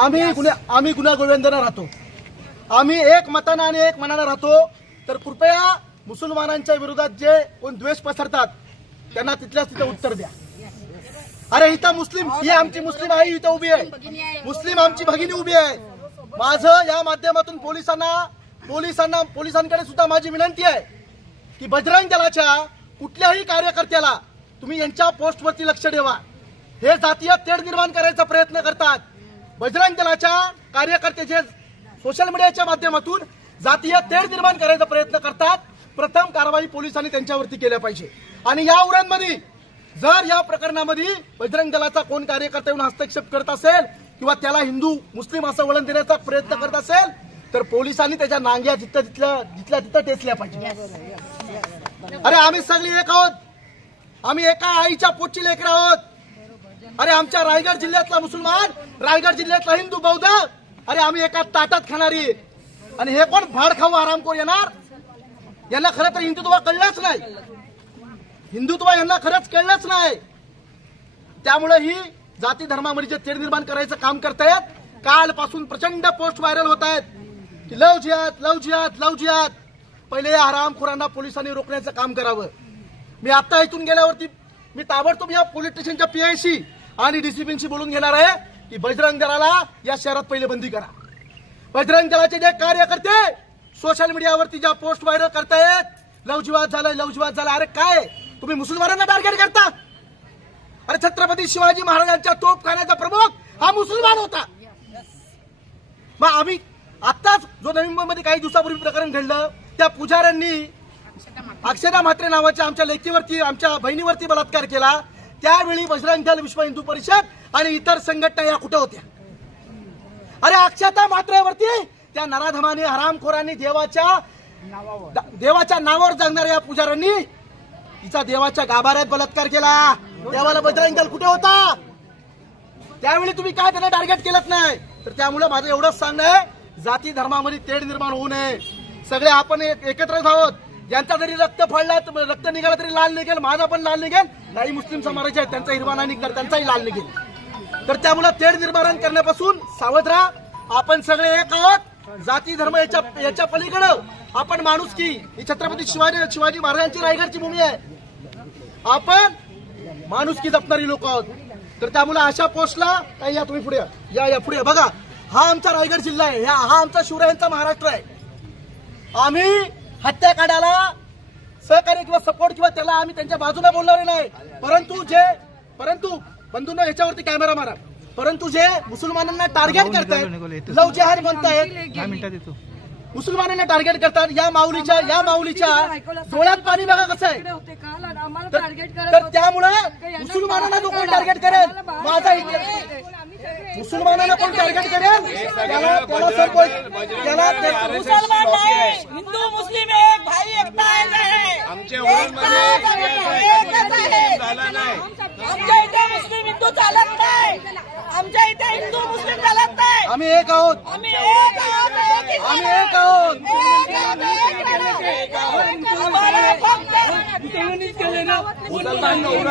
आम्ही गुन्हे आम्ही गुन्हा गोविंदना राहतो आम्ही एक मतानं आणि एक मनानं राहतो तर कृपया मुसलमानांच्या विरोधात जे कोण द्वेष पसरतात त्यांना तिथल्याच तिथे उत्तर द्या अरे इथं मुस्लिम ही आमची मुस्लिम आई इथं उभी आहे मुस्लिम आमची भगिनी उभी आहे माझं या माध्यमातून पोलिसांना पोलिसांना पोलिसांकडे सुद्धा माझी विनंती आहे की बजरंग दलाच्या कुठल्याही कार्यकर्त्याला तुम्ही यांच्या पोस्टवरती लक्ष ठेवा हे जातीय तेढ निर्माण करायचा प्रयत्न करतात बजरंग दलाच्या कार्यकर्ते जे सोशल मीडियाच्या माध्यमातून जातीय तेढ निर्माण करायचा प्रयत्न करतात प्रथम कारवाई पोलिसांनी त्यांच्यावरती केल्या पाहिजे आणि या उड्यांमध्ये जर या प्रकरणामध्ये बजरंग दलाचा कोण कार्यकर्ता येऊन हस्तक्षेप करत असेल किंवा त्याला हिंदू मुस्लिम असं वळण देण्याचा प्रयत्न करत असेल तर पोलिसांनी त्याच्या नांग्या जिथं जिथल्या जिथल्या तिथं टेचल्या पाहिजे अरे आम्ही सगळी एक आहोत आम्ही एका आईच्या पोटची लेकर आहोत अरे आमच्या रायगड जिल्ह्यातला मुसलमान रायगड जिल्ह्यातला हिंदू बौद्ध अरे आम्ही एका ताटात खाणारी आणि हे कोण भाड खाऊ आरामखोर येणार यांना खरं तर हिंदुत्व कळलंच नाही हिंदुत्व यांना खरंच कळलंच नाही त्यामुळे ही जाती धर्मामध्ये जे तेढ निर्माण करायचं काम करतायत कालपासून प्रचंड पोस्ट व्हायरल होत आहेत की लव जिहाद लव जिहाद लव जिहाद पहिले या हरामखोरांना पोलिसांनी रोखण्याचं काम करावं मी आता इथून गेल्यावरती मी ताबडतोब या पोलीस स्टेशनच्या पीआयसी आणि डीसीपींशी बोलून घेणार आहे की बजरंग दलाला या शहरात पहिले बंदी करा बजरंग दलाचे जे कार्यकर्ते सोशल मीडियावरती ज्या पोस्ट व्हायरल करतायत लवजीवाद झालाय लवजीवाद झाला अरे काय तुम्ही मुसलमानांना टार्गेट करता अरे छत्रपती शिवाजी महाराजांच्या खाण्याचा प्रमुख हा मुसलमान होता मग आम्ही आताच जो नवी मुंबईमध्ये काही दिवसापूर्वी प्रकरण घडलं त्या पुजाऱ्यांनी अक्षदा म्हात्रे नावाच्या आमच्या लेकीवरती आमच्या बहिणीवरती बलात्कार केला त्यावेळी बजरंग दल विश्व हिंदू परिषद आणि इतर संघटना या कुठे होत्या अरे अक्षता मात्रेवरती त्या नराधमाने हरामखोरांनी देवाच्या देवाच्या नावावर जगणाऱ्या या पुजाऱ्यांनी तिचा देवाच्या गाभाऱ्यात बलात्कार केला देवाला बजरंग दल कुठे होता त्यावेळी तुम्ही काय त्यांना टार्गेट केलं नाही तर त्यामुळे माझं एवढंच सांगणं आहे जाती धर्मामध्ये तेढ निर्माण होऊ नये सगळे आपण एकत्र आहोत यांचा जरी रक्त फळला रक्त निघाला तरी लाल निघेल माझा पण लाल निघेल नाही मुस्लिम समाजाचे आहेत त्यांचा हिरवा नाही निघणार त्यांचाही लाल निघेल तर त्यामुळे तेढ निर्माण करण्यापासून सावध राहा आपण सगळे एक आहोत जाती धर्म याच्या याच्या पलीकडं आपण माणूस की ही छत्रपती शिवाजी शिवाजी महाराजांची रायगडची भूमी आहे आपण माणूस की जपणारी लोक आहोत तर त्यामुळे अशा पोस्टला काही या तुम्ही पुढे या या पुढे बघा हा आमचा रायगड जिल्हा आहे हा आमचा शिवरायांचा महाराष्ट्र आहे आम्ही काढायला सहकार्य किंवा सपोर्ट किंवा त्याला आम्ही त्यांच्या बाजूला बोलणार नाही परंतु जे परंतु बंधूंना याच्यावरती कॅमेरा मारा परंतु जे मुसलमानांना टार्गेट तुझा लव जहान म्हणतायत मुसलमानांना टार्गेट करतात या माऊलीच्या या माऊलीच्या डोळ्यात पाणी बघा कसं आहे तर त्यामुळे मुसलमानांना लोक टार्गेट करेल माझा मुसलमानांना कोण टार्गेट करेल त्याला त्याला सर त्याला मुसलमान नाही हिंदू मुस्लिम एक भाई एकता आहे आमच्या नाही इथे मुस्लिम हिंदू चालत नाही आमच्या इथे हिंदू मुस्लिम चालत नाही आम्ही एक आहोत आम्ही एक आहोत आम्ही एक आहोत